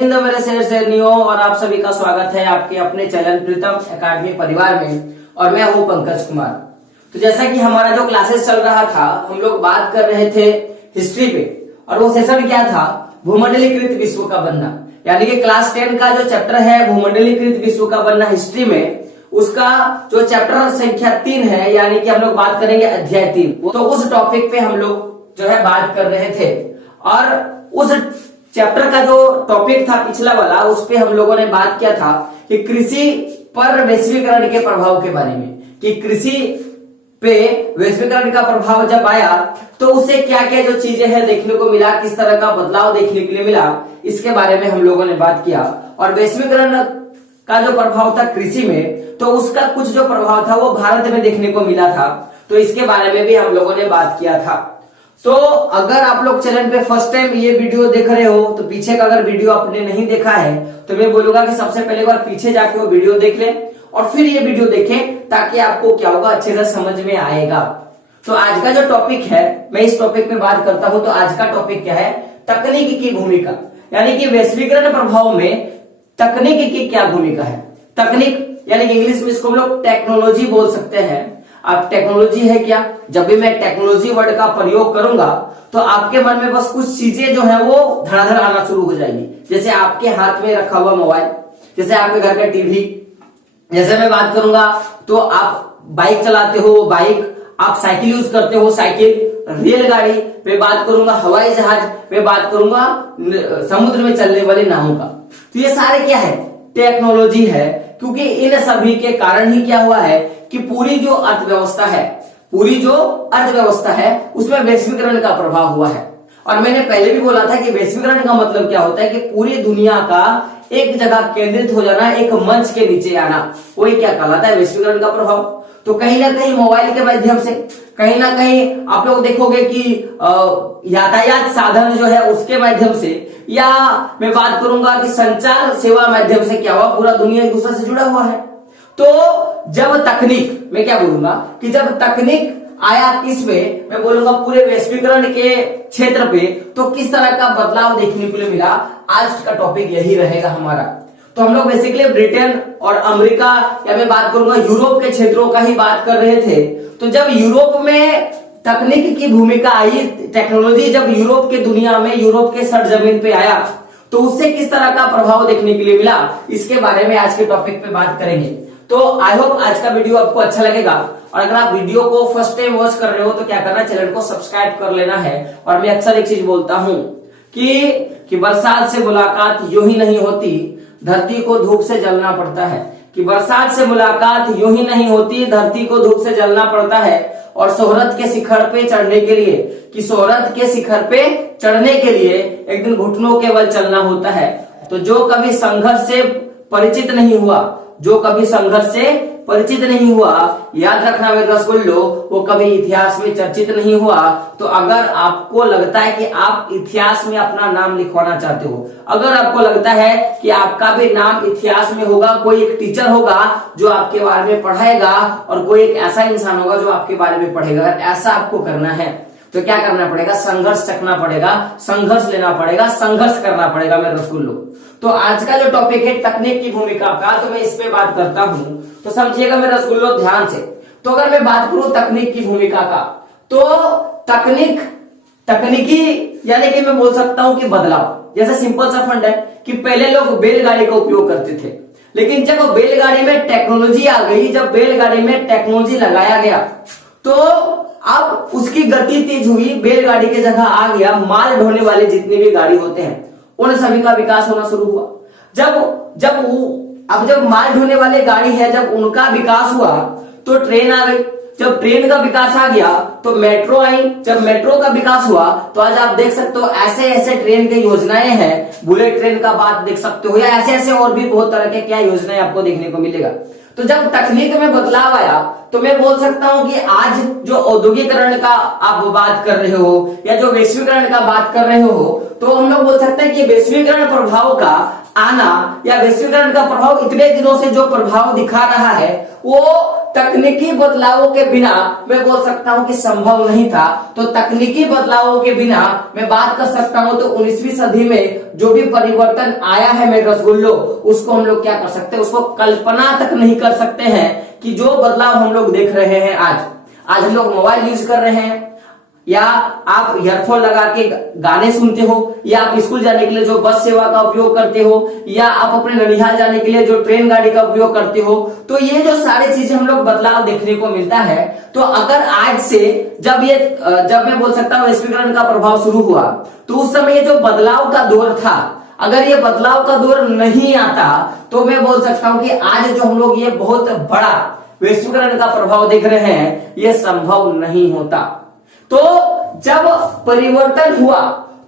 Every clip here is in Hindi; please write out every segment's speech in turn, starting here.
मेरे शेरनियों और आप सभी का स्वागत है आपके अपने चैनल प्रीतम एकेडमी परिवार में। और मैं हूं पंकज कुमार। तो जैसा कि हमारा जो क्लासेस चल रहा था, हम लोग बात कर रहे थे हिस्ट्री पे, और वो सेशन क्या था, भूमंडलीकृत विश्व का बनना। यानी कि क्लास 10 का जो चैप्टर है भूमंडलीकृत विश्व का बनना हिस्ट्री में, उसका जो चैप्टर संख्या 3 है, यानी कि हम लोग बात करेंगे अध्याय 3। तो उस टॉपिक पे हम लोग जो है बात कर रहे थे, और उस चैप्टर का जो टॉपिक था पिछला वाला, उस पे हम लोगों ने बात किया था कि कृषि पर वैश्वीकरण के प्रभाव के बारे में, कि कृषि पे वैश्वीकरण का प्रभाव जब आया तो उससे क्या क्या जो चीजें हैं देखने को मिला, किस तरह का बदलाव देखने के लिए मिला, इसके बारे में हम लोगों ने बात किया। और वैश्वीकरण का जो प्रभाव था कृषि में, तो उसका कुछ जो प्रभाव था वो भारत में देखने को मिला था, तो इसके बारे में भी हम लोगों ने बात किया था। तो अगर आप लोग चैनल पे फर्स्ट टाइम ये वीडियो देख रहे हो, तो पीछे का अगर वीडियो आपने नहीं देखा है तो मैं बोलूंगा कि सबसे पहले बार पीछे जाके वो वीडियो देख ले और फिर ये वीडियो देखें, ताकि आपको क्या होगा, अच्छे से समझ में आएगा। तो आज का जो टॉपिक है, मैं इस टॉपिक पे बात करता हूं। तो आज का टॉपिक क्या है, तकनीक की भूमिका, यानी कि वैश्वीकरण प्रभाव में तकनीक की क्या भूमिका है। तकनीक यानी कि इंग्लिश में इसको हम लोग टेक्नोलॉजी बोल सकते हैं। अब टेक्नोलॉजी है क्या, जब भी मैं टेक्नोलॉजी वर्ड का प्रयोग करूंगा तो आपके मन में बस कुछ चीजें जो है वो धड़ाधड़ आना शुरू हो जाएगी। जैसे आपके हाथ में रखा हुआ मोबाइल, जैसे आपके घर का टीवी, जैसे मैं बात करूंगा तो आप बाइक चलाते हो बाइक, आप साइकिल यूज करते हो साइकिल, रेलगाड़ी पे बात करूंगा, हवाई जहाज पे बात करूंगा, समुद्र में चलने वाली नावों का। तो ये सारे क्या है, टेक्नोलॉजी है। क्योंकि इन सभी के कारण ही क्या हुआ है कि पूरी जो अर्थव्यवस्था है उसमें वैश्वीकरण का प्रभाव हुआ है। और मैंने पहले भी बोला था कि वैश्वीकरण का मतलब क्या होता है कि पूरी दुनिया का एक जगह केंद्रित हो जाना, एक मंच के नीचे आना, वही क्या कहलाता है, वैश्वीकरण का प्रभाव। तो कहीं ना कहीं मोबाइल के माध्यम से, कहीं ना कहीं आप लोग देखोगे कि यातायात साधन जो है उसके माध्यम से, या मैं बात करूंगा कि संचार सेवा माध्यम से क्या हुआ, पूरा दुनिया एक दूसरे से जुड़ा हुआ है। तो जब तकनीक, मैं क्या बोलूंगा कि जब तकनीक आया किसमें, मैं बोलूंगा पूरे वैश्वीकरण के क्षेत्र पे, तो किस तरह का बदलाव देखने को मिला, आज का टॉपिक यही रहेगा हमारा। तो हम लोग बेसिकली ब्रिटेन और अमेरिका, या मैं बात करूंगा यूरोप के क्षेत्रों का ही बात कर रहे थे। तो जब यूरोप में तकनीक की भूमिका आई, टेक्नोलॉजी जब यूरोप के दुनिया में, यूरोप के सरजमीन पे आया, तो उससे किस तरह का प्रभाव देखने के लिए मिला, इसके बारे में आज के टॉपिक पे बात करेंगे। तो आई होप आज का वीडियो आपको अच्छा लगेगा। और अगर आप वीडियो को फर्स्ट टाइम वॉच कर रहे हो तो क्या करना है, चैनल को सब्सक्राइब कर लेना है। और मैं अक्सर एक चीज बोलता हूं कि बरसात से मुलाकात यूं ही नहीं होती, धरती को धूप से जलना पड़ता है। कि बरसात से मुलाकात यूं ही नहीं होती, धरती को धूप से जलना पड़ता है। और शोहरत के शिखर पे चढ़ने के लिए, कि शोहरत के शिखर पे चढ़ने के लिए एक दिन घुटनों के बल चलना होता है। तो जो कभी संघर्ष से परिचित नहीं हुआ, याद रखना मेरे रसगुल्लो, वो कभी इतिहास में चर्चित नहीं हुआ। तो अगर आपको लगता है कि आप इतिहास में अपना नाम लिखवाना चाहते हो, अगर आपको लगता है कि आपका भी नाम इतिहास में होगा, कोई एक टीचर होगा जो आपके बारे में पढ़ाएगा, और कोई एक ऐसा इंसान होगा जो आपके बारे में पढ़ेगा, अगर ऐसा आपको करना है तो क्या करना पड़ेगा, संघर्ष चखना पड़ेगा, संघर्ष लेना पड़ेगा, संघर्ष करना पड़ेगा मेरे रसगुल्लो। तो आज का जो टॉपिक है तकनीक की भूमिका का, तो मैं इस पे बात करता हूं, तो समझिएगा मेरे रसगुल्लो ध्यान से। तो अगर मैं बात करूं तकनीक की भूमिका का, तो तकनीकी यानी कि मैं बोल सकता हूं कि बदलाव। जैसे सिंपल सा फंड है कि पहले लोग बैलगाड़ी का उपयोग करते थे, लेकिन जब बैलगाड़ी में टेक्नोलॉजी आ गई, जब बैलगाड़ी में टेक्नोलॉजी लगाया गया, तो अब उसकी गति तेज हुई, बैलगाड़ी की जगह आ गया माल ढोने वाले जितने भी गाड़ी होते हैं, उन सभी का विकास होना शुरू हुआ। जब माल ढोने वाले गाड़ी है, जब उनका विकास हुआ तो ट्रेन आ गई। जब ट्रेन का विकास आ गया तो मेट्रो आई। जब मेट्रो का विकास हुआ तो आज आप देख सकते हो ऐसे ऐसे ट्रेन की योजनाएं हैं, बुलेट ट्रेन का बात देख सकते हो, या ऐसे ऐसे और भी बहुत तरह के क्या योजनाएं आपको देखने को मिलेगा। तो जब तकनीक में बदलाव आया तो मैं बोल सकता हूं कि आज जो औद्योगिकरण का आप बात कर रहे हो, या जो वैश्वीकरण का बात कर रहे हो, तो हम लोग बोल सकते हैं कि वैश्वीकरण प्रभाव का आना या वैश्वीकरण का प्रभाव इतने दिनों से जो प्रभाव दिखा रहा है वो तकनीकी बदलावों के बिना मैं बोल सकता हूं कि संभव नहीं था। तो तकनीकी बदलावों के बिना मैं बात कर सकता हूं तो 19वीं सदी में जो भी परिवर्तन आया है मेरे रसगुल्लो, उसको हम लोग क्या कर सकते हैं, उसको कल्पना तक नहीं कर सकते हैं कि जो बदलाव हम लोग देख रहे हैं आज हम लोग मोबाइल यूज कर रहे हैं, या आप ईयरफोन लगा के गाने सुनते हो, या आप स्कूल जाने के लिए जो बस सेवा का उपयोग करते हो, या आप अपने ननिहाल जाने के लिए जो ट्रेन गाड़ी का उपयोग करते हो, तो ये जो सारी चीजें हम लोग बदलाव देखने को मिलता है। तो अगर आज से जब मैं बोल सकता हूँ वैश्वीकरण का प्रभाव शुरू हुआ, तो उस समय ये जो बदलाव का दौर था, अगर ये बदलाव का दौर नहीं आता तो मैं बोल सकता हूं कि आज जो हम लोग ये बहुत बड़ा वैश्वीकरण का प्रभाव देख रहे हैं ये संभव नहीं होता। तो जब परिवर्तन हुआ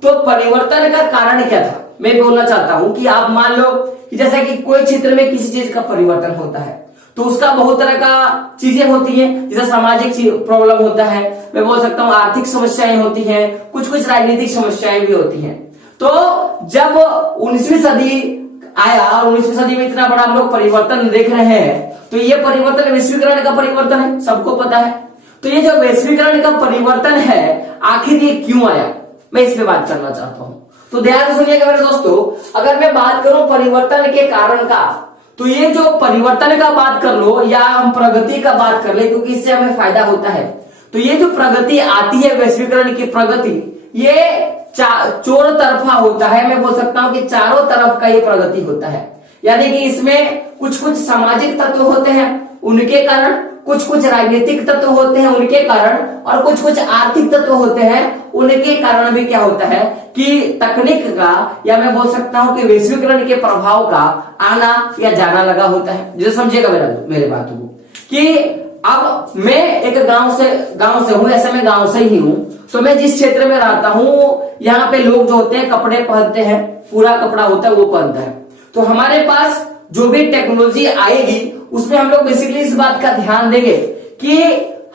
तो परिवर्तन का कारण क्या था, मैं बोलना चाहता हूं कि आप मान लो कि जैसा कि कोई क्षेत्र में किसी चीज का परिवर्तन होता है तो उसका बहुत तरह का चीजें होती हैं, जैसे सामाजिक प्रॉब्लम होता है, मैं बोल सकता हूं आर्थिक समस्याएं होती हैं, कुछ राजनीतिक समस्याएं भी होती हैं। तो जब 19वीं सदी आया और 19वीं सदी में इतना बड़ा हम लोग परिवर्तन देख रहे हैं, तो ये परिवर्तन वैश्वीकरण का परिवर्तन है, सबको पता है। तो ये जो वैश्वीकरण का परिवर्तन है आखिर ये क्यों आया, मैं इस पे बात करना चाहता हूं। तो ध्यान से सुनिएगा मेरे दोस्तों, अगर मैं बात करूं परिवर्तन के कारण का, तो ये जो परिवर्तन का बात कर लो या हम प्रगति का बात कर ले, क्योंकि इससे हमें फायदा होता है। तो ये जो प्रगति आती है वैश्वीकरण की प्रगति, ये चोर तरफा होता है, मैं बोल सकता हूं कि चारों तरफ का ये प्रगति होता है। यानी कि इसमें कुछ सामाजिक तत्व होते हैं उनके कारण, कुछ राजनीतिक तत्व होते हैं उनके कारण, और कुछ आर्थिक तत्व होते हैं उनके कारण भी क्या होता है कि तकनीक का या मैं बोल सकता हूं कि वैश्वीकरण के प्रभाव का आना या जाना लगा होता है। जैसे समझिएगा मेरे बातों को कि अब मैं एक गांव से हूं, ऐसे मैं गांव से ही हूं, तो मैं जिस क्षेत्र में रहता हूं यहाँ पे लोग जो होते हैं कपड़े पहनते हैं, पूरा कपड़ा होता है वो पहनता है। तो हमारे पास जो भी टेक्नोलॉजी आएगी उसमें हम लोग बेसिकली इस बात का ध्यान देंगे कि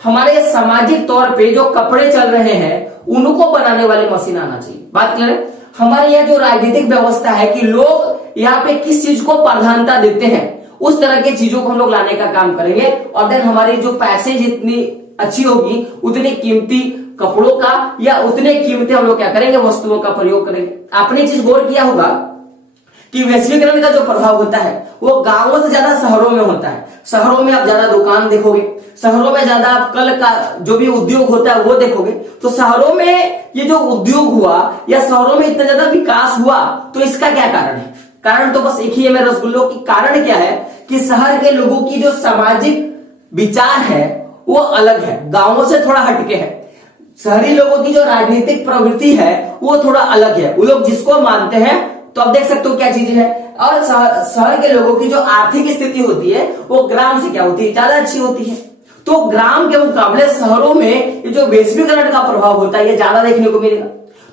हमारे सामाजिक तौर पे जो कपड़े चल रहे हैं उनको बनाने वाली मशीन आना चाहिए। बात क्लियर है? हमारे यहाँ जो राजनीतिक व्यवस्था है कि लोग यहाँ पे किस चीज को प्राधान्यता देते हैं, उस तरह की चीजों को हम लोग लाने का काम करेंगे, और देन हमारी जो पैसे जितनी अच्छी होगी उतनी कीमती कपड़ों का या उतने कीमती हम लोग क्या करेंगे, वस्तुओं का प्रयोग करेंगे। आपने चीज गौर किया होगा कि वैश्वीकरण का जो प्रभाव होता है वो गांवों से ज्यादा शहरों में होता है। शहरों में आप ज्यादा दुकान देखोगे, शहरों में ज्यादा आप कल का जो भी उद्योग होता है वो देखोगे। तो शहरों में ये जो उद्योग हुआ या शहरों में इतना ज्यादा विकास हुआ, तो इसका क्या कारण है? कारण तो बस एक ही है मेरे रसगुल्लों की। कारण क्या है कि शहर के लोगों की जो सामाजिक विचार है वो अलग है, गांवों से थोड़ा हटके है। शहरी लोगों की जो राजनीतिक प्रवृत्ति है वो थोड़ा अलग है, वो लोग जिसको मानते हैं। तो आप देख सकते हो क्या चीज है। और शहर के लोगों की जो आर्थिक स्थिति होती है वो ग्राम से क्या होती है, ज्यादा अच्छी होती है। तो ग्राम के मुकाबले शहरों में ये जो वैश्वीकरण का प्रभाव होता है ये ज्यादा देखने को मिलेगा।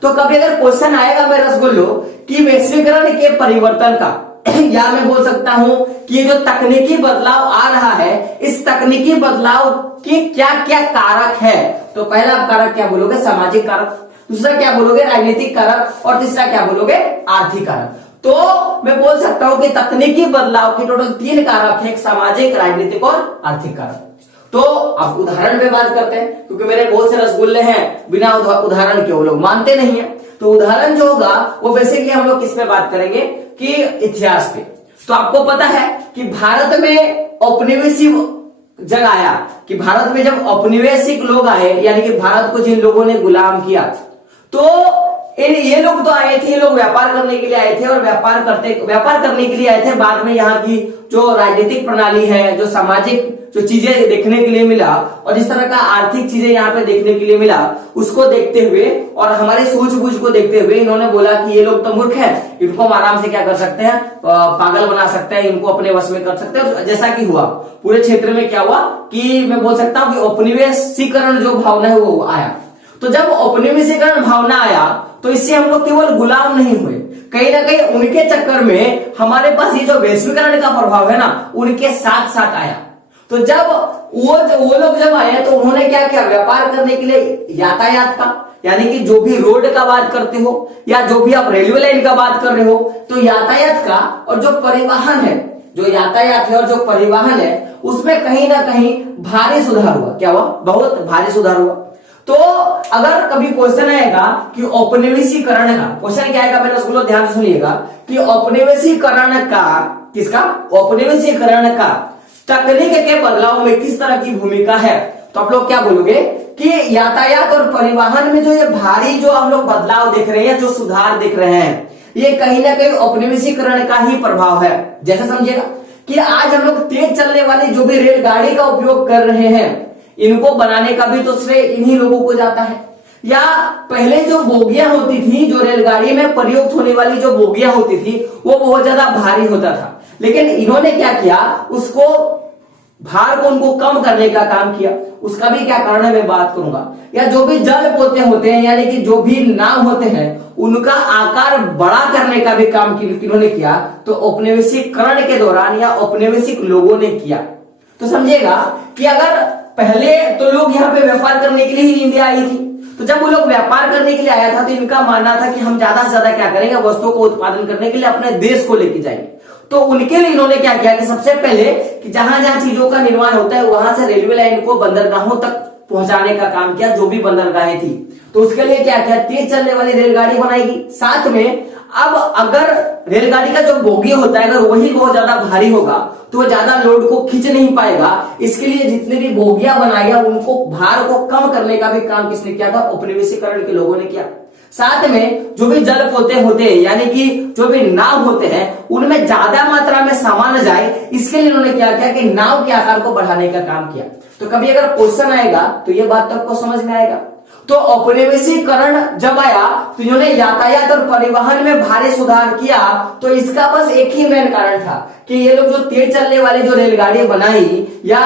तो कभी अगर क्वेश्चन आएगा मेरे रसगुल्लो कि वैश्वीकरण के परिवर्तन का या मैं बोल सकता हूं कि ये जो तकनीकी बदलाव आ रहा है, इस तकनीकी बदलाव के क्या क्या कारक है, तो पहला कारक क्या बोलोगे, सामाजिक कारक, दूसरा क्या बोलोगे, राजनीतिक कारक, और तीसरा क्या बोलोगे, आर्थिक कारक। तो मैं बोल सकता हूं कि तकनीकी बदलाव के टोटल 3 कारक है, एक सामाजिक, राजनीतिक और आर्थिक कारक। तो अब उदाहरण पे बात करते हैं, क्योंकि मेरे बहुत से रसगुल्ले हैं बिना उदाहरण के वो लोग मानते नहीं है। तो उदाहरण जो होगा वो बेसिकली हम लोग किस पे बात करेंगे कि इतिहास पे। तो आपको पता है कि भारत में औपनिवेशिक जब आया, कि भारत में जब औपनिवेशिक लोग आए, यानी कि भारत को जिन लोगों ने गुलाम किया, तो ये लोग तो आए थे, ये लोग व्यापार करने के लिए आए थे, और व्यापार करने के लिए आए थे। बाद में यहाँ की जो राजनीतिक प्रणाली है, जो सामाजिक जो चीजें देखने के लिए मिला, और जिस तरह का आर्थिक चीजें यहाँ पे देखने के लिए मिला, उसको देखते हुए और हमारे सूझबूझ को देखते हुए इन्होंने बोला कि ये लोग तो मूर्ख हैं, इनको हम आराम से क्या कर सकते हैं, पागल बना सकते हैं, इनको अपने वश में कर सकते हैं। जैसा कि हुआ पूरे क्षेत्र में क्या हुआ कि मैं बोल सकता हूँ कि औपनिवेशीकरण जो भावना है वो आया। तो जब औपनिवेशीकरण भावना आया तो इससे हम लोग केवल गुलाम नहीं हुए, कहीं ना कहीं उनके चक्कर में हमारे पास ये जो वैश्वीकरण का प्रभाव है ना उनके साथ साथ आया। तो जब वो लोग जब आए तो उन्होंने क्या किया, व्यापार करने के लिए यातायात का, यानी कि जो भी रोड का बात करते हो या जो भी आप रेलवे लाइन का बात कर रहे हो, तो यातायात का और जो परिवहन है, जो यातायात है और जो परिवहन है, उसमें कहीं ना कहीं भारी सुधार हुआ। क्या हुआ? बहुत भारी सुधार हुआ। तो अगर कभी क्वेश्चन आएगा कि औपनिवेशीकरण का, क्वेश्चन क्या आएगा मेरे उसको ध्यान से सुनिएगा कि औपनिवेशीकरण का, किसका? औपनिवेशीकरण का तकनीक के बदलाव में किस तरह की भूमिका है, तो आप लोग क्या बोलोगे कि यातायात और परिवहन में जो ये भारी जो हम लोग बदलाव देख रहे हैं, जो सुधार देख रहे हैं, ये कहीं ना कहीं औपनिवेशीकरण का ही प्रभाव है। जैसे समझिएगा कि आज हम लोग तेज चलने वाली जो भी रेलगाड़ी का उपयोग कर रहे हैं, इनको बनाने का भी तो श्रेय इन्हीं लोगों को जाता है। या पहले जो बोगियां होती थी, जो रेलगाड़ी में प्रयुक्त होने वाली जो बोगियां होती थी, वो बहुत ज्यादा भारी होता था, लेकिन इन्होंने क्या किया, उसको भार को उनको कम करने का काम किया। उसका भी क्या कारण है मैं बात करूंगा। या जो भी जल पोते होते हैं, यानी कि जो भी नाव होते हैं, उनका आकार बड़ा करने का भी काम किन्होंने किया, तो औपनिवेशीकरण के दौरान या औपनिवेशिक लोगों ने किया। तो समझिएगा कि अगर पहले तो लोग यहाँ पे व्यापार करने के लिए ही इंडिया आई थी, तो जब वो लोग व्यापार करने के लिए आया था तो इनका मानना था कि हम ज्यादा से ज्यादा क्या करेंगे, वस्तुओं को उत्पादन करने के लिए अपने देश को लेके जाएंगे। तो उनके लिए इन्होंने क्या किया कि सबसे पहले कि जहां जहां चीजों का निर्माण होता है वहां से रेलवे लाइन को बंदरगाहों तक पहुंचाने का काम किया, जो भी बंदरगाहें थी। तो उसके लिए क्या किया, तेज चलने वाली रेलगाड़ी बनाएगी। साथ में अब अगर रेलगाड़ी का जो बोगी होता है, अगर वही बहुत ज्यादा भारी होगा तो वो ज्यादा लोड को खींच नहीं पाएगा। इसके लिए जितने भी बोगियां बनाई है, उनको भार को कम करने का भी काम किसने किया था? औपनिवेशीकरण के लोगों ने किया। साथ में जो भी जल पोते होते हैं, यानी कि जो भी नाव होते हैं, उनमें ज्यादा मात्रा में सामान जाए, इसके लिए उन्होंने क्या किया कि नाव के आकार को बढ़ाने का काम किया। तो कभी अगर क्वेश्चन आएगा तो ये बात तो आपको समझ में आएगा। तो औपनिवेशीकरण जब आया तो इन्होंने यातायात और परिवहन में भारी सुधार किया। तो इसका बस एक ही मेन कारण था कि ये लोग जो तेज चलने वाली जो रेलगाड़ी बनाई या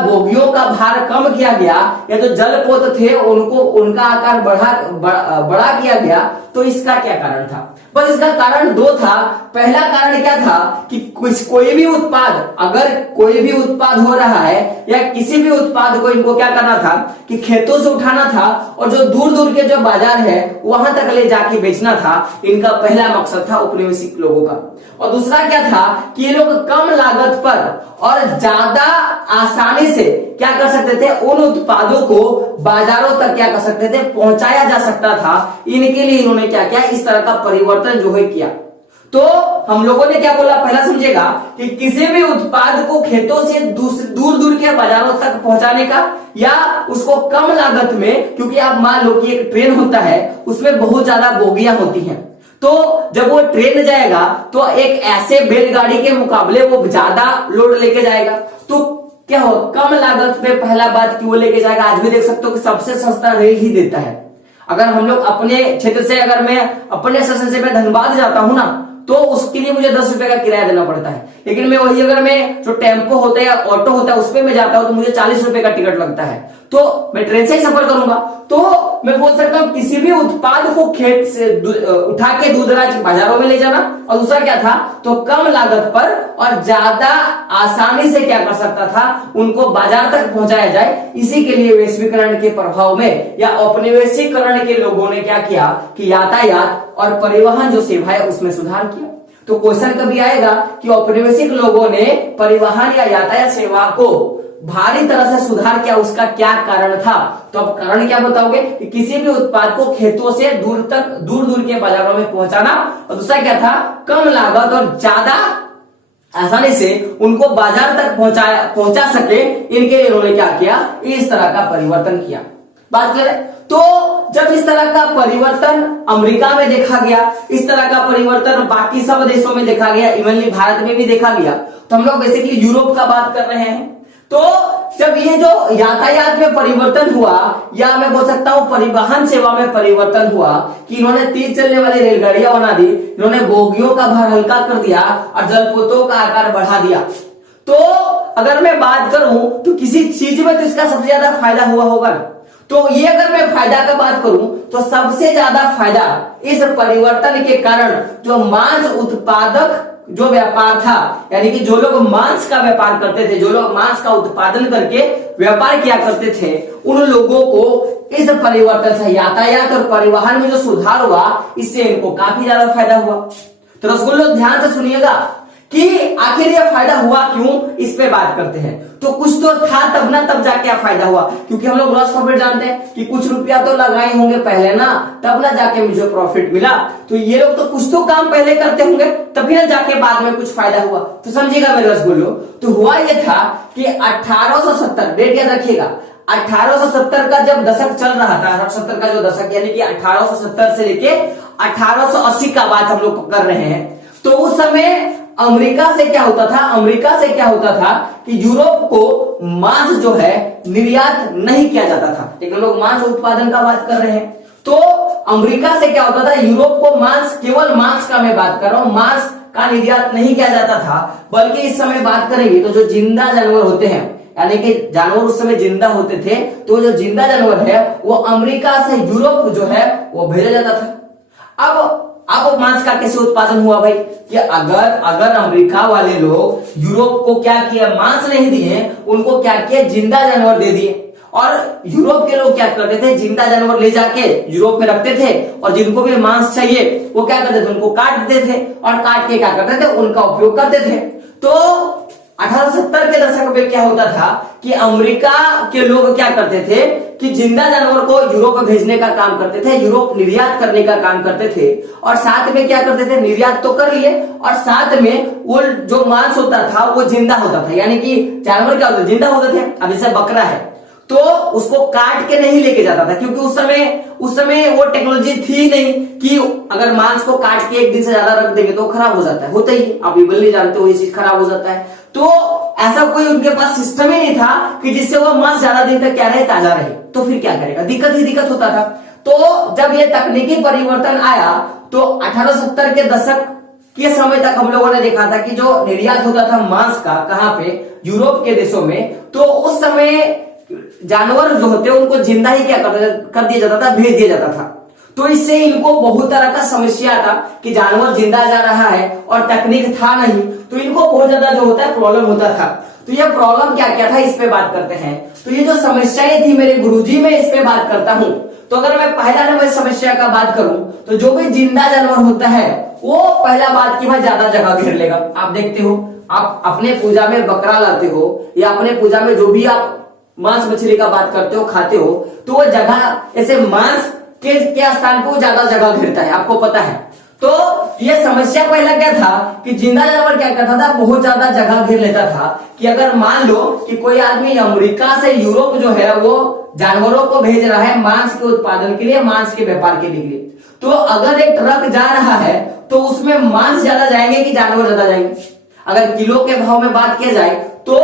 बोगियों का भार कम किया गया, या जो जलपोत थे उनको उनका आकार बड़ा किया गया। तो इसका क्या कारण था? बस इसका कारण दो था। पहला कारण क्या था कि कोई भी उत्पाद, अगर कोई भी उत्पाद हो रहा है या किसी भी उत्पाद को इनको क्या करना था कि खेतों से उठाना था और जो दूर दूर के जो बाजार है वहां तक ले जाके बेचना था। इनका पहला मकसद था औपनिवेशिक लोगों का। और दूसरा क्या था कि ये लोग कम लागत पर और ज्यादा आसानी से क्या कर सकते थे, उन उत्पादों को बाजारों तक क्या कर सकते थे, पहुंचाया जा सकता था। इनके लिए इन्होंने क्या किया, इस तरह का परिवर्तन जो है किया। तो हम लोगों ने क्या बोला, पहला समझेगा कि किसी भी उत्पाद को खेतों से दूर दूर के बाजारों तक पहुंचाने का, या उसको कम लागत में, क्योंकि आप मान लो कि एक ट्रेन होता है, उसमें बहुत ज्यादा बोगियां होती हैं। तो जब वो ट्रेन जाएगा तो एक ऐसे बैलगाड़ी के मुकाबले वो ज्यादा लोड लेके जाएगा। तो क्या हो, कम लागत में पहला बात कि वो लेके जाएगा। आज भी देख सकते हो कि सबसे सस्ता रेल ही देता है। अगर हम लोग अपने क्षेत्र से, अगर मैं अपने स्टेशन से मैं धनबाद जाता हूं ना, तो उसके लिए मुझे 10 रुपए का किराया देना पड़ता है। लेकिन मैं वही अगर मैं जो टेम्पो होता है या ऑटो होता है उस पर मैं जाता हूं तो मुझे 40 रुपए का टिकट लगता है। तो मैं ट्रेन से ही सफर करूंगा। तो मैं बोल सकता हूं किसी भी उत्पाद को खेत से उठा के दूर दराज बाजारों में ले जाना, और दूसरा क्या था, तो कम लागत पर और ज्यादा आसानी से क्या कर सकता था, उनको बाजार तक पहुंचाया जाए। इसी के लिए वैश्वीकरण के प्रभाव में या औपनिवेशीकरण के लोगों ने क्या किया कि यातायात और परिवहन जो सेवा है उसमें सुधार किया। तो क्वेश्चन कभी आएगा कि औपनिवेशिक लोगों ने परिवहन या यातायात सेवा को भारी तरह से सुधार किया, उसका क्या कारण था? तो अब कारण क्या बताओगे कि किसी भी उत्पाद को खेतों से दूर दूर के बाजारों में पहुंचाना, और दूसरा क्या था, कम लागत और ज्यादा आसानी से उनको बाजार तक पहुंचा सके। इनके लिए इन्होंने क्या किया, इस तरह का परिवर्तन किया। बात करें तो जब इस तरह का परिवर्तन अमेरिका में देखा गया, इस तरह का परिवर्तन बाकी सब देशों में देखा गया, इवनली भारत में भी देखा गया, तो हम लोग बेसिकली यूरोप का बात कर रहे हैं। तो जब ये जो यातायात में परिवर्तन हुआ, या मैं बोल सकता हूं परिवहन सेवा में परिवर्तन हुआ, कि इन्होंने तेज चलने वाली रेलगाड़ियां बना दी, इन्होंने बोगियों का भार हल्का कर दिया और जलपोतों का आकार बढ़ा दिया। तो अगर मैं बात करूं तो किसी चीज में तो इसका सबसे ज्यादा फायदा हुआ होगा। तो ये अगर मैं फायदा का बात करूं तो सबसे ज्यादा फायदा इस परिवर्तन के कारण जो मांस उत्पादक जो व्यापार था, यानी कि जो लोग मांस का व्यापार करते थे, जो लोग मांस का उत्पादन करके व्यापार किया करते थे, उन लोगों को इस परिवर्तन से यातायात और परिवहन में जो सुधार हुआ, इससे इनको काफी ज्यादा फायदा हुआ। तो रसगुल्लो ध्यान से सुनिएगा कि आखिर यह फायदा हुआ क्यों, इस पे बात करते हैं। तो कुछ तो था तब ना, तब जाके फायदा हुआ, क्योंकि हम लोग ग्रॉस प्रॉफिट जानते हैं कि कुछ रुपया तो लगाए होंगे पहले ना, तब ना जाके मुझे प्रॉफिट मिला। तो ये लोग तो कुछ तो काम पहले करते होंगे, तभी ना जाके बाद में कुछ फायदा हुआ। तो समझिएगा मेरे रसगुल्लो, तो हुआ ये था कि 1870, डेट याद रखिएगा, 1870 का जब दशक चल रहा था, 1870 का जो दशक, यानी कि 1870 से लेके 1880 का बात हम लोग कर रहे हैं। तो उस समय अमेरिका से क्या होता था कि यूरोप को मांस जो है निर्यात नहीं किया जाता था। लेकिन लोग मांस उत्पादन का बात कर रहे हैं, तो अमेरिका से क्या होता था, यूरोप को मांस, केवल मांस का मैं बात कर रहा हूं, मांस का निर्यात नहीं किया जाता था। बल्कि इस समय बात करेंगे तो जो जिंदा जानवर होते हैं, यानी कि जानवर उस समय जिंदा होते थे, तो जो जिंदा जानवर है वो अमेरिका से यूरोप जो है वो भेजा जाता था। अब मांस का कैसे उत्पादन हुआ भाई, कि अगर अमेरिका वाले लोग यूरोप को क्या किया, मांस नहीं दिए, उनको क्या किया, जिंदा जानवर दे दिए। और यूरोप के लोग क्या करते थे, जिंदा जानवर ले जाके यूरोप में रखते थे, और जिनको भी मांस चाहिए वो क्या करते थे, उनको काट देते थे, और काट के क्या करते थे, उनका उपयोग करते थे। तो 1870 के दशक में क्या होता था कि अमेरिका के लोग क्या करते थे कि जिंदा जानवर को यूरोप में भेजने का काम करते थे, यूरोप निर्यात करने का काम करते थे, और साथ में क्या करते थे, निर्यात तो कर लिए, और साथ में वो जो मांस होता था वो जिंदा होता था, यानी कि जानवर क्या होता, जिंदा होते थे। अब जैसे बकरा है तो उसको काट के नहीं लेके जाता था, क्योंकि उस समय वो टेक्नोलॉजी थी नहीं कि अगर मांस को काट के एक दिन से ज्यादा रख देंगे तो खराब हो जाता है, होता ही, आप नहीं जानते हो, ये चीज खराब हो जाता है। तो ऐसा कोई उनके पास सिस्टम ही नहीं था कि जिससे वो मांस ज्यादा दिन तक क्या रहे, ताजा रहे। तो फिर क्या करेगा, दिक्कत होता था। तो जब ये तकनीकी परिवर्तन आया तो 1870 के दशक के समय तक हम लोगों ने देखा था कि जो निर्यात होता था मांस का, कहां पे, यूरोप के देशों में, तो उस समय जानवर जो होते उनको जिंदा ही क्या कर दिया जाता था, भेज दिया जाता था। तो इससे इनको बहुत तरह का समस्या था कि जानवर जिंदा जा रहा है और तकनीक था नहीं, तो इनको बहुत ज्यादा जो होता है प्रॉब्लम होता था। तो ये प्रॉब्लम क्या क्या था, इस पे बात करते हैं। तो ये जो समस्याएं थी मेरे गुरुजी, मैं इस पे बात करता हूं। तो अगर मैं पहला नंबर समस्या का बात करूं तो जो भी जिंदा जानवर होता है वो पहला बात की भाई ज्यादा जगह घेर लेगा। आप देखते हो, आप अपने पूजा में बकरा लाते हो या अपने पूजा में जो भी आप मांस मछली का बात करते हो, खाते हो, तो वो जगह ऐसे मांस के स्थान को ज्यादा जगह घेरता है, आपको पता है। तो ये समस्या पहला क्या था कि जिंदा जानवर क्या करता था, बहुत ज्यादा जगह घेर लेता था। कि अगर मान लो कि कोई आदमी अमेरिका से यूरोप जो है वो जानवरों को भेज रहा है मांस के उत्पादन के लिए, मांस के व्यापार के लिए, तो अगर एक ट्रक जा रहा है तो उसमें मांस ज्यादा जाएंगे कि जानवर ज्यादा जाएंगे। अगर किलो के भाव में बात किया जाए तो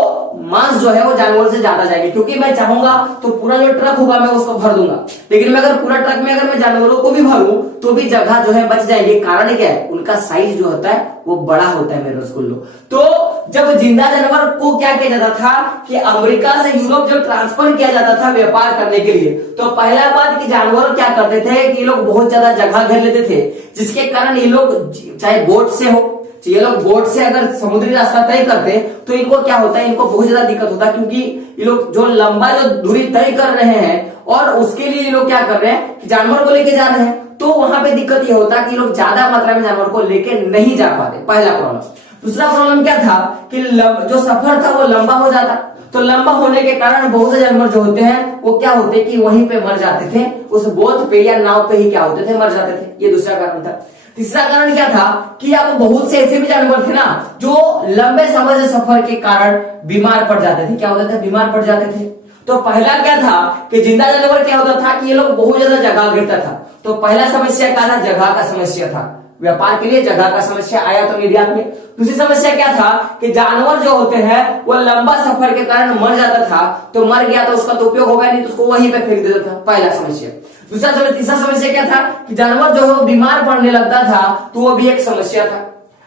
मांस जो है वो जानवर से ज्यादा जाएंगे, क्योंकि मैं चाहूंगा तो पूरा जो ट्रक होगा मैं उसको भर दूंगा, लेकिन मैं अगर पूरा ट्रक में अगर मैं जानवरों को भी भरूं तो भी जगह जो है बच जाएगी। कारण क्या है, उनका साइज जो होता है वो बड़ा होता है मेरे रसगुल्लो। तो जब जिंदा जानवर को क्या किया जाता था कि अमेरिका से यूरोप जब ट्रांसफर किया जाता था व्यापार करने के लिए, तो पहला बात कि जानवर क्या करते थे कि ये लोग बहुत ज्यादा जगह घेर लेते थे, जिसके कारण ये लोग चाहे बोट से हो, ये लोग बोट से अगर समुद्री रास्ता तय करते तो इनको क्या होता है, इनको बहुत ज्यादा दिक्कत होता है, क्योंकि ये लोग जो लंबा जो दूरी तय कर रहे हैं और उसके लिए ये लोग क्या कर रहे हैं कि जानवर को लेके जा रहे हैं, तो वहां पे दिक्कत ये होता है कि लोग ज्यादा मात्रा में जानवर को लेके नहीं जा पाते, पहला प्रॉब्लम। दूसरा प्रॉब्लम क्या था कि जो सफर था वो लंबा हो जाता, तो लंबा होने के कारण बहुत से जानवर जो होते हैं वो क्या होते कि वहीं पे मर जाते थे, उस बोट पे या नाव पे ही क्या होते थे, मर जाते थे। ये दूसरा कारण था। तीसरा कारण क्या था कि अब बहुत से ऐसे भी जानवर थे ना जो लंबे समय से सफर के कारण बीमार पड़ जाते थे। क्या होता था, बीमार पड़ जाते थे। तो पहला क्या था कि जिंदा जानवर क्या होता था कि ये लोग बहुत ज्यादा जगह घेरता था। तो पहला समस्या क्या था, जगह का समस्या था, व्यापार के लिए जगह का समस्या आया तो निर्यात में। दूसरी समस्या क्या था कि जानवर जो होते हैं वो लंबा सफर के कारण मर जाता था, तो मर गया तो उसका तो उपयोग होगा नहीं, तो उसको वहीं पे फेंक देता था, पहला समस्या। दूसरा समस्या, तीसरा समस्या क्या था कि जानवर जो है बीमार पड़ने लगता था, तो वो भी एक समस्या था।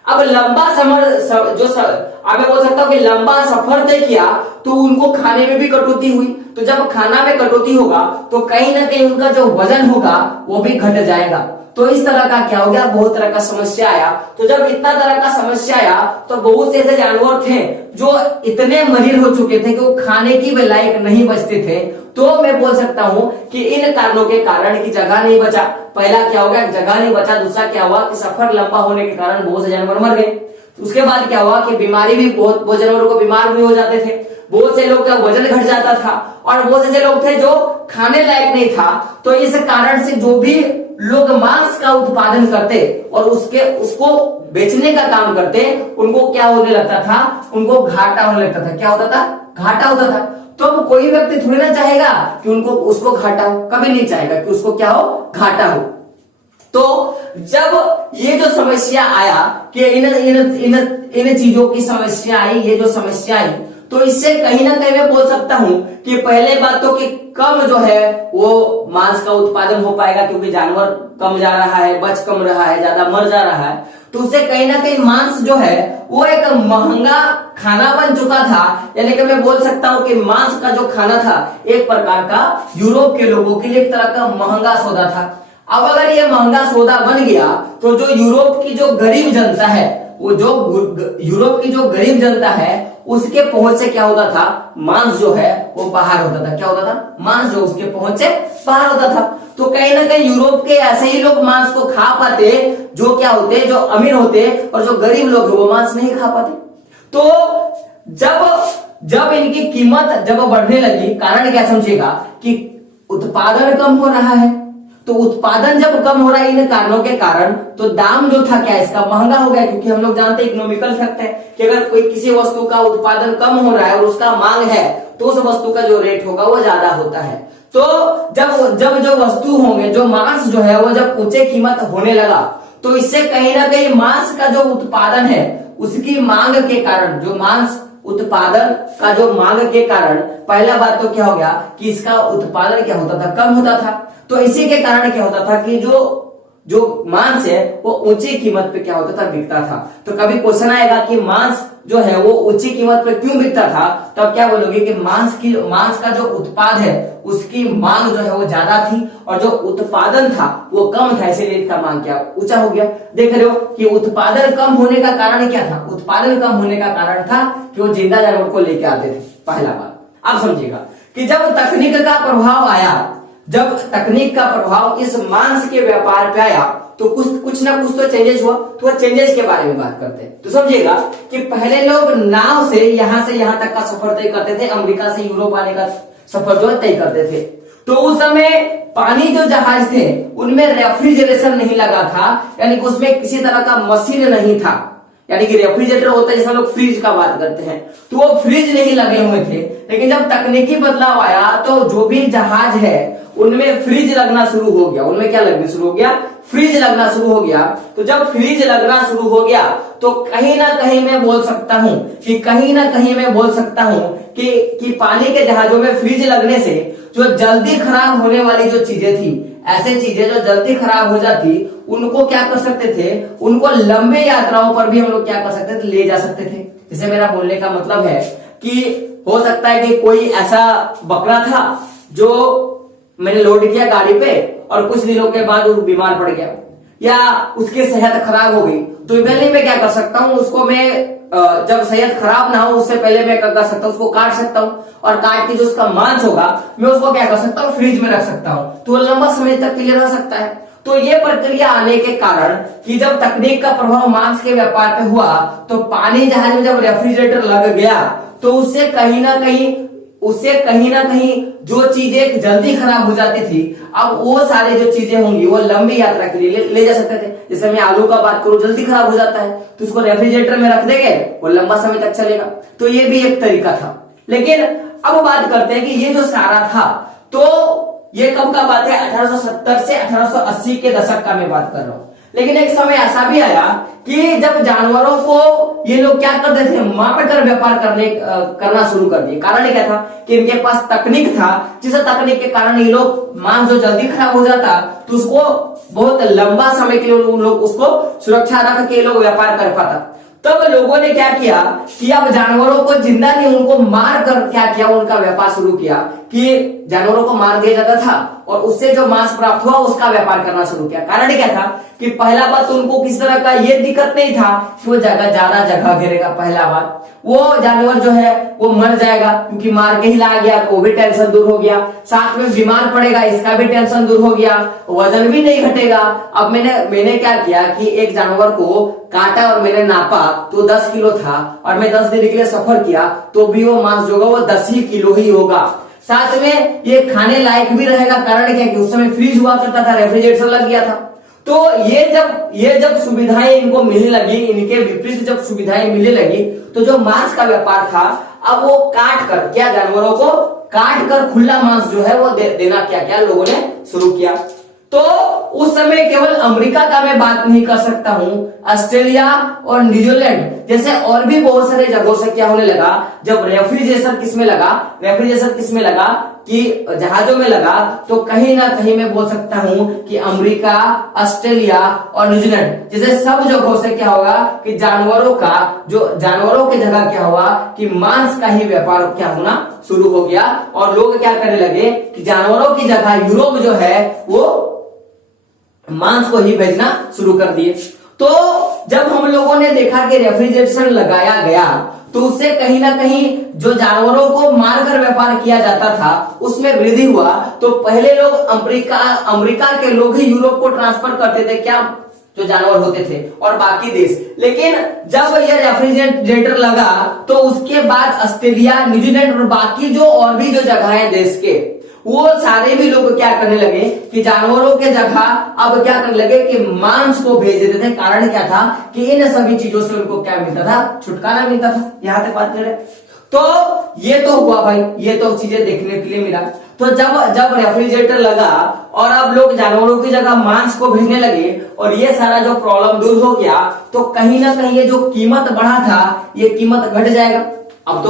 अब लंबा सफर जो अब मैं बोल सकता हूँ कि लंबा सफर तय किया तो उनको खाने में भी कटौती हुई, तो जब खाना में कटौती होगा तो कहीं ना कहीं उनका जो वजन होगा वो भी घट जाएगा। तो इस तरह का क्या हो गया, बहुत तरह का समस्या आया। तो जब इतना तरह का समस्या आया तो बहुत से ऐसे जानवर थे जो इतने मरीर हो चुके थे कि वो खाने की भी लायक नहीं बचते थे। तो मैं बोल सकता हूं कि इन कारणों के कारण की जगह नहीं बचा। पहला क्या हो गया, जगह नहीं बचा। दूसरा क्या हुआ कि सफर लंबा होने के कारण बहुत से जानवर मर गए। उसके बाद क्या हुआ कि बीमारी भी बहुत जानवरों को बीमार भी हो जाते थे। बहुत से लोग का वजन घट जाता था और बहुत ऐसे लोग थे जो खाने लायक नहीं था। तो इस कारण से जो भी लोग मांस का उत्पादन करते और उसको बेचने का काम करते, उनको क्या होने लगता था, उनको घाटा होने लगता था। क्या होता था, घाटा होता था। तो अब कोई व्यक्ति थोड़ी ना चाहेगा कि उसको घाटा हो, कभी नहीं चाहेगा कि उसको क्या हो, घाटा हो। तो जब ये जो समस्या आया कि इन चीजों की समस्या आई, ये जो समस्या आई, तो इससे कहीं ना कहीं मैं बोल सकता हूं कि पहले बात तो कि कम जो है वो मांस का उत्पादन हो पाएगा, क्योंकि जानवर कम जा रहा है, बच कम रहा है, ज्यादा मर जा रहा है। तो उससे कहीं ना कहीं मांस जो है वो एक महंगा खाना बन चुका था। यानी कि मैं बोल सकता हूं कि मांस का जो खाना था एक प्रकार का यूरोप के लोगों के लिए एक तरह का महंगा सौदा था। अब अगर ये महंगा सौदा बन गया तो जो यूरोप की जो गरीब जनता है, वो जो यूरोप की जो गरीब जनता है उसके पहुंच से क्या होता था, मांस जो है वो बाहर होता था। क्या होता था, मांस जो उसके पहुंच से बाहर होता था। तो कहीं ना कहीं यूरोप के ऐसे ही लोग मांस को खा पाते जो क्या होते, जो अमीर होते, और जो गरीब लोग वो मांस नहीं खा पाते। तो जब इनकी कीमत जब बढ़ने लगी, कारण क्या समझेगा कि उत्पादन कम हो रहा है। तो उत्पादन जब कम हो रहा है इन कारणों के कारण, तो दाम जो था क्या इसका महंगा हो गया। क्योंकि हम लोग जानते हैं इकोनॉमिकल फैक्ट है कि अगर कोई किसी वस्तु का उत्पादन कम हो रहा है और उसका मांग है तो उस वस्तु का जो रेट होगा वो ज्यादा होता है। तो जब जो वस्तु होंगे, जो मांस जो है वो जब ऊंचे कीमत होने लगा, तो इससे कहीं ना कहीं मांस का जो उत्पादन है उसकी मांग के कारण, जो मांस उत्पादन का जो मांग के कारण, पहला बात तो क्या हो गया कि इसका उत्पादन क्या होता था, कम होता था। तो इसी के कारण क्या होता था कि जो मांस है वो ऊंची कीमत पे क्या होता था, बिकता था। तो कभी क्वेश्चन आएगा कि मांस जो है वो ऊंची कीमत पे क्यों बिकता था, तो आप क्या बोलोगे कि मांस का जो उत्पाद है उसकी मांग जो है वो ज्यादा थी और जो उत्पादन था वो कम था, इसलिए इसका मांग क्या ऊंचा हो गया। देख रहे हो कि उत्पादन कम होने का कारण क्या था, उत्पादन कम होने का कारण था कि वो जिंदा जानवर को लेके आते थे। पहला बात आप समझिएगा कि जब तकनीक का प्रभाव आया, जब तकनीक का प्रभाव इस मांस के व्यापार पे आया, तो कुछ ना कुछ तो चेंजेस हुआ। तो चेंजेस के बारे में बात करते हैं। तो समझिएगा कि पहले लोग नाव से यहां तक का सफर तय करते थे, अमेरिका से यूरोप आने का सफर जो तय करते थे। तो उस समय पानी जो जहाज थे उनमें रेफ्रिजरेशन नहीं लगा था, यानी कि उसमें किसी तरह का मशीन नहीं था। यानी कि रेफ्रिजरेटर होता है, जैसे लोग फ्रिज का बात करते हैं, तो वो फ्रिज नहीं लगे हुए थे। लेकिन जब तकनीकी बदलाव आया तो जो भी जहाज है उनमें फ्रिज लगना शुरू हो गया। उनमें क्या लगना शुरू हो गया, फ्रिज लगना शुरू हो गया। तो जब फ्रिज लगना शुरू हो गया तो कहीं ना कहीं मैं बोल सकता हूं कि पानी के जहाजों में फ्रिज लगने से जो जल्दी खराब होने वाली जो चीजें थी, ऐसे चीजें जो जल्दी खराब हो जाती, उनको क्या कर सकते थे, उनको लंबे यात्राओं पर भी हम लोग क्या कर सकते थे, ले जा सकते थे। जैसे मेरा बोलने का मतलब है कि हो सकता है कि कोई ऐसा बकरा था जो मैंने लोड किया गाड़ी पे और कुछ दिनों के बाद वो बीमार पड़ गया या उसकी सेहत खराब हो गई। तो पहले मैं क्या कर सकता हूँ, उसको मैं जब सेहत खराब ना हो उससे पहले मैं क्या कर सकता हूँ, उसको काट सकता हूँ और काट के जो उसका मांस होगा मैं उसको क्या कर सकता हूँ, फ्रिज में रख सकता हूँ, तो लंबा समय तक के लिए रह सकता है। तो ये प्रक्रिया आने के कारण कि जब तकनीक का प्रभाव मांस के व्यापार पे हुआ तो पानी जहाज में जब रेफ्रिजरेटर लग गया तो उससे कहीं ना कहीं जो चीजें जल्दी खराब हो जाती थी, अब वो सारे जो चीजें होंगी वो लंबी यात्रा के लिए ले जा सकते थे। जैसे मैं आलू का बात करूं, जल्दी खराब हो जाता है तो उसको रेफ्रिजरेटर में रख देंगे, वो लंबा समय तक चलेगा। तो ये भी एक तरीका था। लेकिन अब बात करते हैं कि ये जो सारा था, तो ये कब का बात है, 1870 से 1880 के दशक का मैं बात कर रहा हूं। लेकिन एक समय ऐसा भी आया कि जब जानवरों को ये लोग क्या करते थे, मार कर व्यापार करना शुरू कर दिए। कारण क्या था कि इनके पास तकनीक था, जिस तकनीक के कारण ये लोग मांस जो जल्दी खराब हो जाता तो उसको बहुत लंबा समय के लिए लोग उसको सुरक्षा रख के लोग व्यापार कर पाता। तब लोगों ने क्या किया कि अब जानवरों को जिंदा नहीं, उनको मार कर क्या किया, उनका व्यापार शुरू किया कि जानवरों को मार दिया जाता था और उससे जो मांस प्राप्त हुआ उसका व्यापार करना शुरू किया। कारण क्या था कि पहला बात तो उनको किस तरह का ये दिक्कत नहीं था कि वो ज्यादा जगह घेरेगा। पहला बात वो जानवर जो है वो मर जाएगा क्योंकि मार के ही ला गया, तो वो भी टेंशन दूर हो गया। साथ में बीमार पड़ेगा, इसका भी टेंशन दूर हो गया। वजन भी नहीं घटेगा। अब मैंने क्या किया कि एक जानवर को काटा और मैंने नापा तो 10 किलो था और मैं 10 दिन के लिए सफर किया तो भी वो मांस जो होगा वो 10 ही किलो ही होगा। साथ में ये खाने लायक भी रहेगा। कारण क्या कि उस समय फ्रीज हुआ करता था, रेफ्रिजरेटर लग गया था। तो ये जब सुविधाएं इनको मिलने लगी, इनके विपरीत जब सुविधाएं मिलने लगी तो जो मांस का व्यापार था अब वो काट कर क्या, जानवरों को काट कर खुला मांस जो है वो देना क्या लोगों ने शुरू किया। तो उस समय केवल अमेरिका का मैं बात नहीं कर सकता हूं, ऑस्ट्रेलिया और न्यूजीलैंड जैसे और भी बहुत सारे जगहों से क्या होने लगा, जब रेफ्रिजरेशन किस में लगा कि जहाजों में लगा, तो कहीं ना कहीं मैं बोल सकता हूं कि अमेरिका, ऑस्ट्रेलिया और न्यूजीलैंड जैसे सब जगहों से क्या होगा कि जानवरों की जगह क्या हुआ कि मांस का ही व्यापार क्या होना शुरू हो गया। और लोग क्या करने लगे कि जानवरों की जगह यूरोप जो है वो मांस को ही भेजना शुरू कर दिए। तो जब हम लोगों ने देखा कि रेफ्रिजरेशन लगाया गया तो उससे कहीं ना कहीं जो जानवरों को मारकर व्यापार किया जाता था उसमें वृद्धि हुआ। तो पहले लोग अमेरिका के लोग ही यूरोप को ट्रांसफर करते थे क्या, जो जानवर होते थे, और बाकी देश। लेकिन जब यह रेफ्रिजरेटर लगा तो उसके बाद ऑस्ट्रेलिया, न्यूजीलैंड और बाकी जो और भी जो जगह है देश के, वो सारे भी लोग क्या करने लगे कि जानवरों के जगह अब क्या करने लगे कि मांस को भेज देते थे। कारण क्या था कि इन सभी चीजों से उनको क्या मिलता था, छुटकारा मिलता था। यहां तक बात करें तो ये तो हुआ भाई, ये तो चीजें देखने के लिए मिला। तो जब रेफ्रिजरेटर लगा और अब लोग जानवरों की जगह मांस को भेजने लगे और ये सारा जो प्रॉब्लम दूर हो गया, तो कहीं ना कहीं ये जो कीमत बढ़ा था ये कीमत घट जाएगा। अब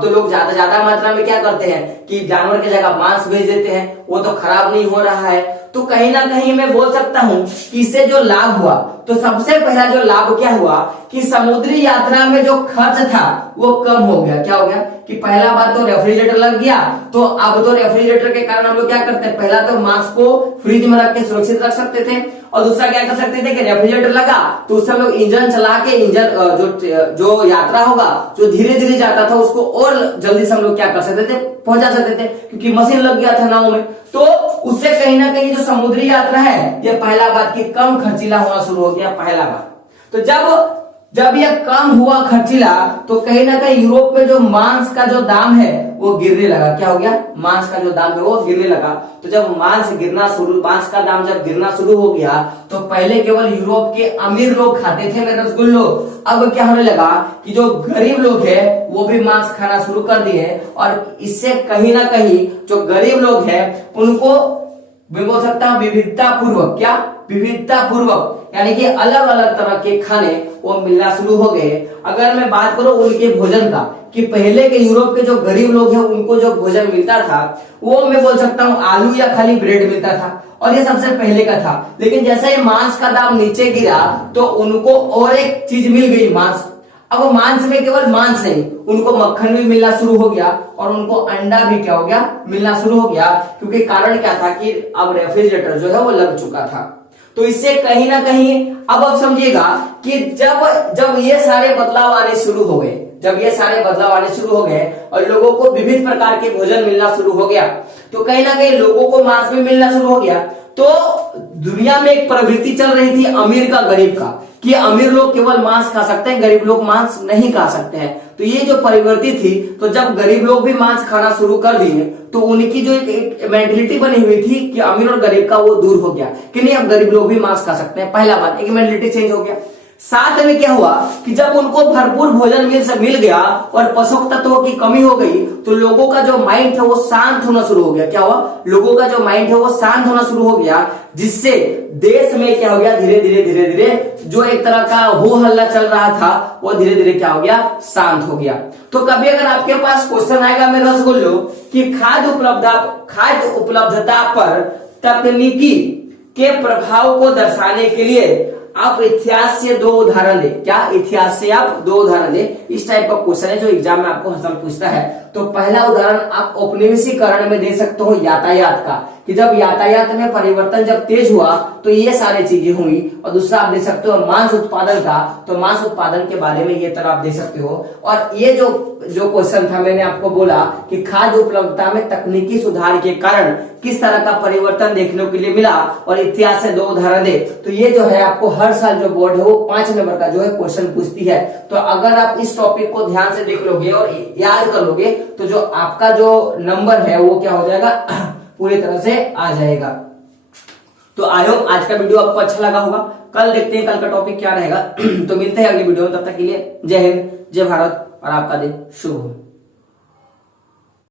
तो लोग ज्यादा मात्रा में क्या करते हैं कि जानवर की जगह मांस भेज देते हैं, वो तो खराब नहीं हो रहा है। तो कहीं ना कहीं मैं बोल सकता हूं कि इससे जो लाभ हुआ, तो सबसे पहला जो लाभ क्या हुआ कि समुद्री यात्रा में जो खर्च था वो कम हो गया। क्या हो गया कि पहला बात तो रेफ्रिजरेटर लग गया, तो अब तो रेफ्रिजरेटर के कारण हम लोग क्या करते हैं, पहला तो मांस को फ्रिज में रख के सुरक्षित रख सकते थे, और दूसरा क्या कर सकते थे कि रेफ्रिजरेटर लगा तो उससे हम लोग इंजन चला के जो यात्रा होगा जो धीरे धीरे जाता था उसको और जल्दी से हम लोग क्या कर सकते थे, पहुंचा सकते थे, क्योंकि मशीन लग गया था नाव में। तो उससे कहीं ना कहीं जो समुद्री यात्रा है ये पहला बात की कम खर्चीला होना शुरू हो गया, पहला बात। तो जब यह कम हुआ खर्चीला तो कहीं ना कहीं यूरोप में जो मांस का जो दाम है वो गिरने लगा। क्या हो गया, मांस का जो दाम है वो गिरने लगा। तो जब मांस का दाम जब गिरना शुरू हो गया तो पहले केवल यूरोप के अमीर लोग खाते थे मेरे रसगुल्लो, अब क्या होने लगा कि जो गरीब लोग हैं वो भी मांस खाना शुरू कर दिए। और इससे कहीं ना कहीं जो गरीब लोग हैं उनको मैं बोल सकता हूं विविधता पूर्वक यानी कि अलग अलग तरह के खाने वो मिलना शुरू हो गए। अगर मैं बात करूं उनके भोजन का कि पहले के यूरोप के जो गरीब लोग हैं उनको जो भोजन मिलता था वो मैं बोल सकता हूं आलू या खाली ब्रेड मिलता था, और ये सबसे पहले का था। लेकिन जैसे ही मांस का दाम नीचे गिरा तो उनको और एक चीज मिल गई, मांस। अब मांस में केवल मांस नहीं, उनको मक्खन भी मिलना शुरू हो गया और उनको अंडा भी क्या हो गया, मिलना शुरू हो गया। क्योंकि कारण क्या था कि अब रेफ्रिजरेटर जो है वो लग चुका था। तो इससे कहीं ना कहीं अब समझिएगा कि जब ये सारे बदलाव आने शुरू हो गए, और लोगों को विभिन्न प्रकार के भोजन मिलना शुरू हो गया, तो कहीं ना कहीं लोगों को मांस भी मिलना शुरू हो गया। तो दुनिया में एक प्रवृत्ति चल रही थी अमीर का गरीब का, कि अमीर लोग केवल मांस खा सकते हैं, गरीब लोग मांस नहीं खा सकते हैं। तो ये जो प्रवृत्ति थी, तो जब गरीब लोग भी मांस खाना शुरू कर दिए तो उनकी जो एक मेंटलिटी बनी हुई थी कि अमीर और गरीब का, वो दूर हो गया कि नहीं अब गरीब लोग भी मांस खा सकते हैं। पहला बात, एक मेंटलिटी चेंज हो गया। साथ में क्या हुआ कि जब उनको भरपूर भोजन मिल गया और पोषक तत्वों की कमी हो गई तो लोगों का जो माइंड था वो शांत होना शुरू हो गया। क्या हुआ, लोगों का जो माइंड है वो शांत होना शुरू हो गया, जिससे देश में क्या हो गया, धीरे धीरे जो एक तरह का हो हल्ला चल रहा था वो धीरे धीरे क्या हो गया, शांत हो गया। तो कभी अगर आपके पास क्वेश्चन आएगा मेरे रसगुल्लो कि खाद्य उपलब्धता पर तकनीकी के प्रभाव को दर्शाने के लिए आप इतिहास से 2 उदाहरण दे। क्या? इतिहास से आप 2 उदाहरण दे। इस टाइप का क्वेश्चन है जो एग्जाम में आपको हर साल पूछता है। तो पहला उदाहरण आप औपनिवेशीकरण में दे सकते हो यातायात का, कि जब यातायात में परिवर्तन जब तेज हुआ तो ये सारी चीजें हुई। और दूसरा आप दे सकते हो मांस उत्पादन का, तो मांस उत्पादन के बारे में ये तरह आप दे सकते हो। और ये जो क्वेश्चन था मैंने आपको बोला कि खाद्य उपलब्धता में तकनीकी सुधार के कारण किस तरह का परिवर्तन देखने के लिए मिला, और इतिहास से 2 उदाहरण दे। तो ये जो है आपको हर साल जो बोर्ड है वो 5 नंबर का जो है क्वेश्चन पूछती है। तो अगर आप इस टॉपिक को ध्यान से देख लोगे और याद कर लोगे तो जो आपका जो नंबर है वो क्या हो जाएगा, पूरी तरह से आ जाएगा। तो आई होप आज का वीडियो आपको अच्छा लगा होगा। कल देखते हैं कल का टॉपिक क्या रहेगा। तो मिलते हैं अगली वीडियो में, तब तक के लिए जय हिंद, जय भारत और आपका दिन शुभ हो।